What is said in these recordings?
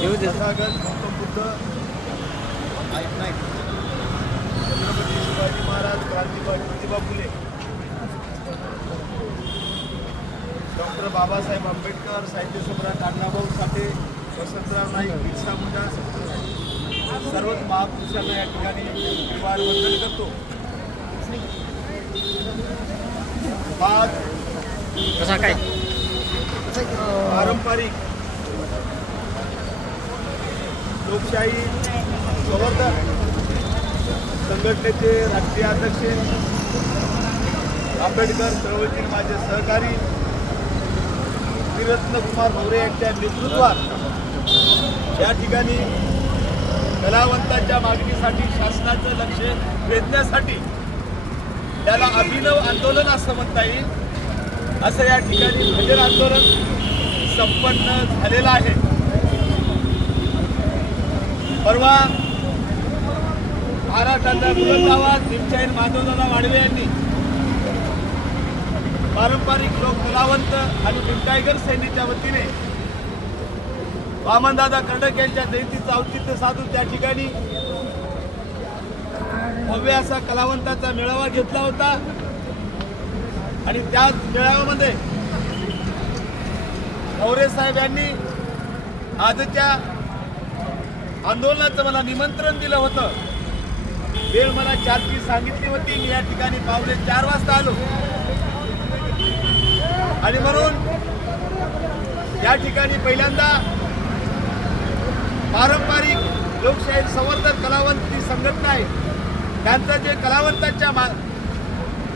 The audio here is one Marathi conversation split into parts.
तथागत गौतम बुद्ध नाईक, छत्रपती शिवाजी महाराज, क्रांतिबाई ज्योतिबा फुले, डॉक्टर बाबासाहेब आंबेडकर, साहित्य सम्राट अण्णाभाऊ साठे, वसंतराव नाईक, बिरसा मुंडा, सर्वच महापुरुषांना या ठिकाणी परिवार वंदन करतो. आज कसा काय पारंपरिक लोकशाही संवर्धन संघटनेचे राष्ट्रीय अध्यक्ष आंबेडकर चळवळीतील माझे सहकारी त्रिरत्न कुमार भवरे यांच्या नेतृत्वात या ठिकाणी कलावंतांच्या मागणीसाठी शासनाचं लक्ष वेधण्यासाठी त्याला अभिनव आंदोलन असं म्हणता येईल, असं या ठिकाणी भजन आंदोलन संपन्न झालेलं आहे. परवा महाराष्ट्राच्या बुलंद गावात भीमशाहीर माधवदादा वाडवे यांनी पारंपरिक लोक कलावंत आणि भीम टायगर सेनेच्या वतीने वामनदादा कर्डक यांच्या जयंतीचं औचित्य साधून त्या ठिकाणी भव्य असा कलावंताचा मेळावा घेतला होता. आणि त्याच मेळाव्यामध्ये भवरे साहेब यांनी आजच्या आंदोलनाचं मला निमंत्रण दिलं होतं. वेळ मला 4ची सांगितली होती. मी या ठिकाणी पावणे 4 वाजता आलो आणि म्हणून या ठिकाणी पहिल्यांदा पारंपरिक लोकशाही संवर्धन कलावंत जी संघटना आहे त्यांचं जे कलावंतांच्या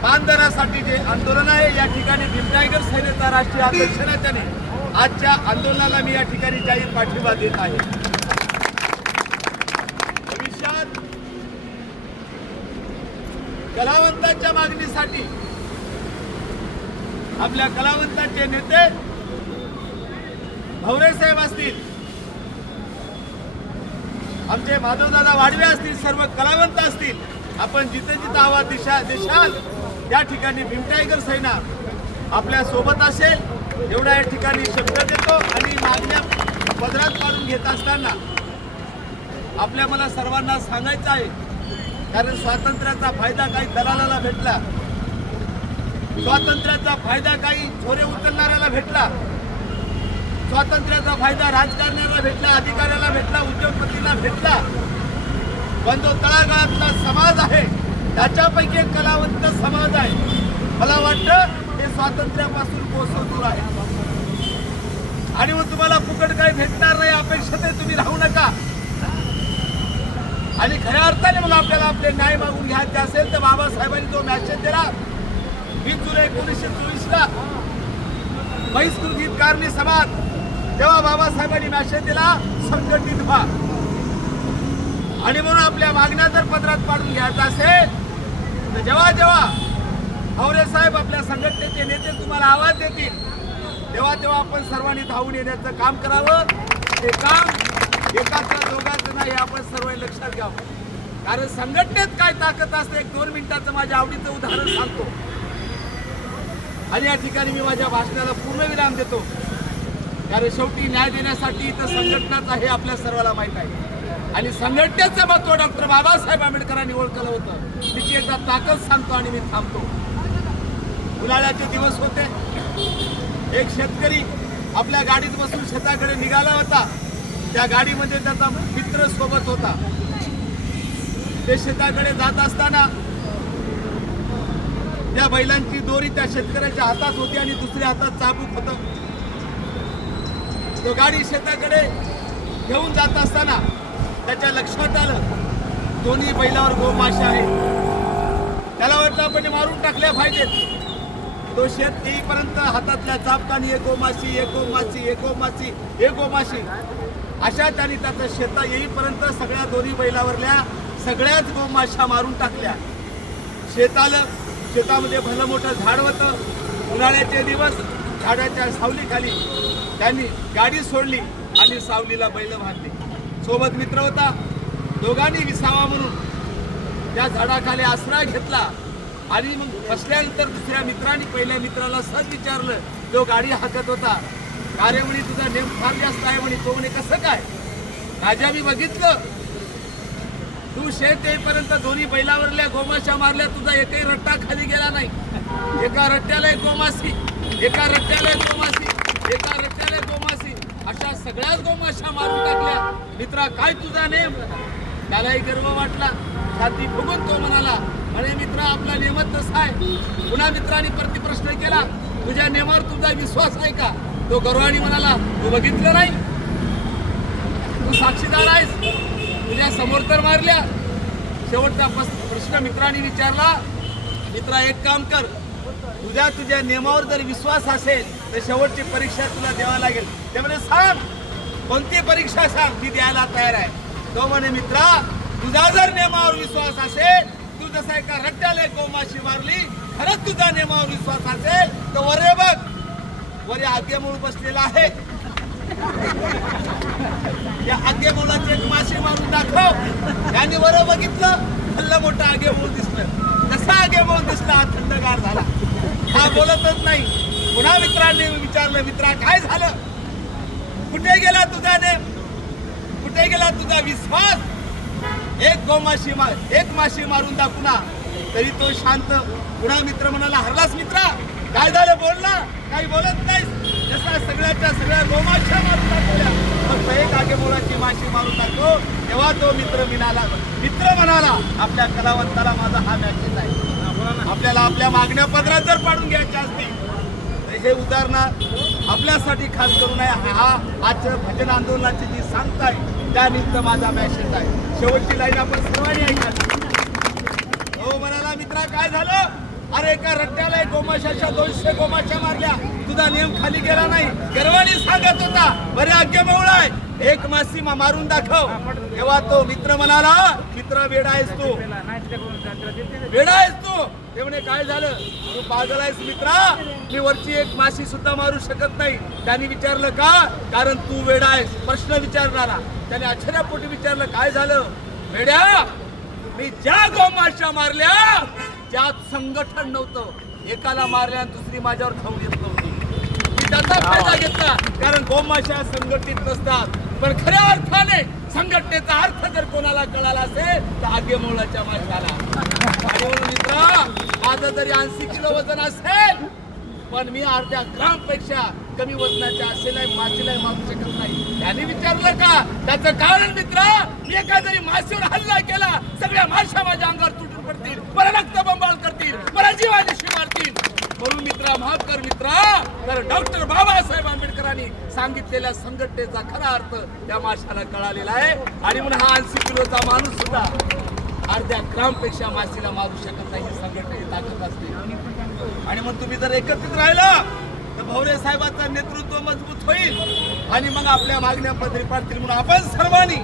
मानधनासाठी जे आंदोलन आहे या ठिकाणी भीम टायगर सेनेचा राष्ट्रीय अध्यक्ष त्याने आजच्या आंदोलनाला मी या ठिकाणी जाहीर पाठिंबा देत आहे. भविष्यात कलावंतांच्या मागणीसाठी आपल्या कलावंतांचे नेते भवरे साहेब असतील, आमचे माधवदादा वाडवे असतील, सर्व कलावंत असतील, आपण जिथे जिथे आवाज देशाल त्या ठिकाणी भीम टायगर सेना आपल्या सोबत असेल एवढ्या या ठिकाणी शब्द देतो. आणि मागण्या पदरात काढून घेत असताना आपल्या मला सर्वांना सांगायचं आहे, कारण स्वातंत्र्याचा फायदा काही दलालाला भेटला, स्वातंत्र्याचा फायदा काही चोरे उचलणाऱ्याला भेटला, स्वातंत्र्याचा फायदा राजकारण्याला भेटला, अधिकाऱ्याला भेटला, उद्योगपतीला भेटला, पण जो तळागाळातला समाज आहे त्याच्यापैकी एक कलावंत समाज आहे. मला वाटतं हे स्वातंत्र्यापासून कोसो दूर आहे. आणि मग तुम्हाला फुकट काही भेटणार नाही अपेक्षित आहे, तुम्ही राहू नका. आणि खऱ्या अर्थाने मग आपल्याला आपले न्याय मागून घ्यायचे असेल तर बाबासाहेबांनी जो मॅसेज दिला 20 जुलै 1924ला बहिष्कृत हितकारणी समाज, तेव्हा बाबासाहेबांनी मॅसेज दिला संघटित व्हा. आणि म्हणून आपल्या मागण्या जर पदरात पाडून घ्यायचा असेल तर जेव्हा जेव्हा भवरे साहेब आपल्या संघटनेचे नेते तुम्हाला आवाज देतील तेव्हा तेव्हा आपण सर्वांनी धावून येण्याचं काम करावं. ते काम एकाचं दोघांचं नाही, आपण सर्व लक्षात घ्यावं. कारण संघटनेत काय ताकद असते 1-2 मिनिटाचं माझ्या आवडीचं उदाहरण सांगतो आणि या ठिकाणी मी माझ्या भाषणाला पूर्णविराम देतो. कारण शेवटी न्याय देण्यासाठी इथं संघटनाच आहे, आपल्या सर्वांना माहीत आहे. आणि संघटनेचं महत्त्व डॉक्टर बाबासाहेब आंबेडकरांनी ओळखलं होतं. तिची एकदा ताकद सांगतो आणि मी थांबतो. उन्हाळ्याचे दिवस होते. एक शेतकरी आपल्या गाडीत बसून शेताकडे निघाला होता. त्या गाडीमध्ये त्याचा मित्र सोबत होता. ते शेताकडे जात असताना त्या बैलांची दोरी त्या शेतकऱ्याच्या हातात होती आणि दुसऱ्या हातात चाबूक होतं. तो गाडी शेताकडे घेऊन जात असताना त्याच्या लक्षात आलं दोन्ही बैलावर गोमाशा आहे. त्याला वाटलं आपण मारून टाकल्या पाहिजेत. तो शेत येईपर्यंत हातातल्या चापकानी एक गोमाशी, एक गोमाशी, एक गोमाशी, एक गोमाशी अशा त्यांनी त्याचं शेता येईपर्यंत सगळ्या दोन्ही बैलावरल्या सगळ्याच गोमाशा मारून टाकल्या. शेतामध्ये भलं मोठं झाड होतं. उन्हाळ्याचे दिवस, झाडाच्या सावलीखाली त्यांनी गाडी सोडली आणि सावलीला बैल बांधली. सोबत मित्र होता. दोघांनी विसावा म्हणून त्या झाडाखाली आसरा घेतला आणि मग बसल्यानंतर दुसऱ्या मित्रांनी पहिल्या मित्राला सहज विचारलं, तो गाडी हाकत होता, कार्यवळी तुझा नेम फार जास्त आहे म्हणे. तो म्हणे कसं काय? राजा मी बघितलं, तू शेत येईपर्यंत दोन्ही बैलावरल्या गोमाशा मारल्या, तुझा एकही रट्टा खाली गेला नाही. एका रट्ट्याला एक गोमासी, एका रट्ट्याला एक गोमासी, एका रट्ट्याला एक गोमासी, अशा सगळ्याच गोमाशा मारून टाकल्या. मित्रा काय तुझा नेम? त्यालाही गर्व वाटला. छाती फुगून तो म्हणाला, अरे मित्रा आपला नेमच तसा आहे. पुन्हा मित्रांनी प्रतिप्रश्न केला, तुझ्या नेमावर तुझा विश्वास आहे का? तो गर्वाणी म्हणाला, तू बघितलं नाही, तू साक्षीदार आहेस, तुझ्या समोर तर मारल्या. शेवटचा प्रश्न मित्रांनी विचारला, मित्रा एक काम कर, तुझ्या नियमावर जर विश्वास असेल तर शेवटची परीक्षा तुला द्यावा लागेल. त्यामुळे सांग कोणती परीक्षा सांग, ती द्यायला तयार आहे. तो म्हणे, मित्रा तुझा जर नियमावर विश्वास असेल, तू जसा एका रट्ट्याला गोमाशी मारली, खरंच तुझा नियमावर विश्वास असेल तर वरे बघ, वरे आग्यमूळ बसलेला आहे. या आग्यमूळाची एक माशी मारून दाखव. त्यांनी वर बघितलं, हल्ला मोठा आग्यमूळ दिसलं. कसा आग्यमूळ दिसला? हा थंडगार झाला. हा बोलतच नाही. पुन्हा मित्रांनी विचारलं, मित्रा काय झालं? कुठे गेला तुझा नेम? कुठे गेला तुझा विश्वास? एक माशी मारून दाखवू ना. तरी तो शांत. पुन्हा मित्र म्हणाला, हरलास मित्रा? काय झालं? बोल ना. काही बोलत नाहीस. जसा सगळ्याच्या सगळ्या गोमाशा मारून दाखवल्या, फक्त एक आगेमोळाची माशी मारून दाखव. तेव्हा तो मित्र म्हणाला, आपल्या कलावंताला माझा हा मॅसेज आहे. आपल्याला आपल्या मागण्या पदरात जर पाडून घ्यायच्या असतील तर हे उदाहरण आपल्यासाठी खास करू नये. हा आजच्या भजन आंदोलनाची जी सांगता आहे त्यानिमित्त माझा मॅसेज आहे. शेवटची लाईन आपण सर्वांनी ऐकायची. हो म्हणाला, मित्रा काय झालं? अरे एका रट्ट्याला गोमाशाच्या 200 गोमाशा मारल्या, तुझा नियम खाली गेला नाही. गर्वानी सांगत होता, बरे आज्ञामौळ आहे, एक मासी मारून दाखव. तेव्हा तो मित्र म्हणाला, मित्र वेडा आहेस तू, वेडा आहेस तू. ते म्हणे काय झालं? तू पागल आहेस मित्रा, मी वरची एक माशी सुद्धा मारू शकत नाही. त्यांनी विचारलं का? कारण तू वेडा आहेस. प्रश्न विचारणारा त्याने आश्चर्यापोटी विचारलं, काय झालं? वेड्या, मी ज्या गोमाशा मारल्या त्यात संघटन नव्हतं. एकाला मारल्या आणि दुसरी माझ्यावर खाऊन येत नव्हती. मी त्याचा फायदा घेतला, कारण गोमाशा संघटित नसतात. पण खऱ्या अर्थाने संघटनेचा अर्थ जर कोणाला कळाला असेल तर आगेमोळाच्या माशाला. आणि म्हणून मित्रा, माझं जरी 80 किलो वजन असेल, पण मी अर्ध्या ग्राम पेक्षा कमी वजनाच्या असेल माशीला मारू शकत नाही. त्यांनी विचारलं का? त्याचं कारण मित्रा, मी एखाद्या माशीवर हल्ला केला, सगळ्या माशा माझ्या अंगावर तुटून पडतील, मला रक्तबंबाळ करतील, मला जीवानिशी मारतील. म्हणून मित्रा माफ कर मित्रा, तर डॉक्टर बाबासाहेब आंबेडकरांनी सांगितलेल्या संघटनेचा खरा अर्थ त्या माशाला कळालेला आहे. आणि म्हणून हा 80 किलोचा माणूस सुद्धा अर्ध्या ग्राम पेक्षा माशीला मारू शकत नाही. ही संघटनेची ताकद असते. आणि मग तुम्ही जर एकत्रित राहिला तर भवरे साहेबांचं नेतृत्व मजबूत होईल आणि मग आपल्या मागण्या पदरी पाडतील. म्हणून आपण सर्वांनी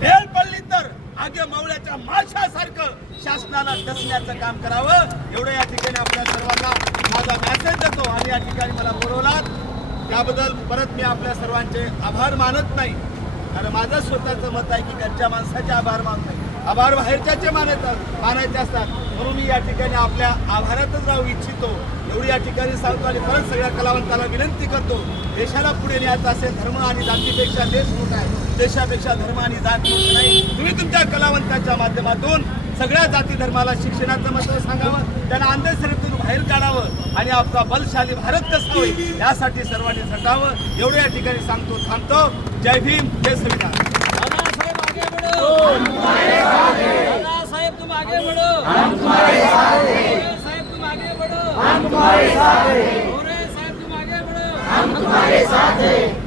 भेल पडली तर आगे मावळ्याच्या माशासारखं शासनाला डसण्याचं काम करावं. एवढं या ठिकाणी आपल्या सर्वांना माझा मेसेज देतो. आणि या ठिकाणी मला बोलवलात त्याबद्दल परत मी आपल्या सर्वांचे आभार मानत नाही, कारण माझं स्वतःचं मत आहे की घरच्या माणसाचे आभार मानत नाही, आभार बाहेरच्याचे मानायचे असतात. म्हणून मी या ठिकाणी आपल्या आभारातच राहू इच्छितो. एवढी या ठिकाणी सांगतो. आणि परत सगळ्या कलावंताला विनंती करतो, देशाला पुढे न्यायचं असेल, धर्म आणि जातीपेक्षा देश मोठा आहे, देशापेक्षा धर्म आणि जात मोठं नाही. तुम्ही तुमच्या कलावंताच्या माध्यमातून सगळ्या जाती धर्माला शिक्षणाचं महत्त्व सांगावं, त्यांना अंधश्रद्धेतून बाहेर काढावं आणि आपला बलशाली भारत कसा होईल यासाठी सर्वांनी झटावं. एवढं या ठिकाणी सांगतो, थांबतो. जय भीम, जय संविधान. साहेब तुम आगे बढ़ो, हम तुम्हारे साथ हैं। साहेब तुम आगे बढ़ो, हम तुम्हारे साथ हैं। साहेब तुम आगे बढ़ो, हम तुम्हारे साथ हैं।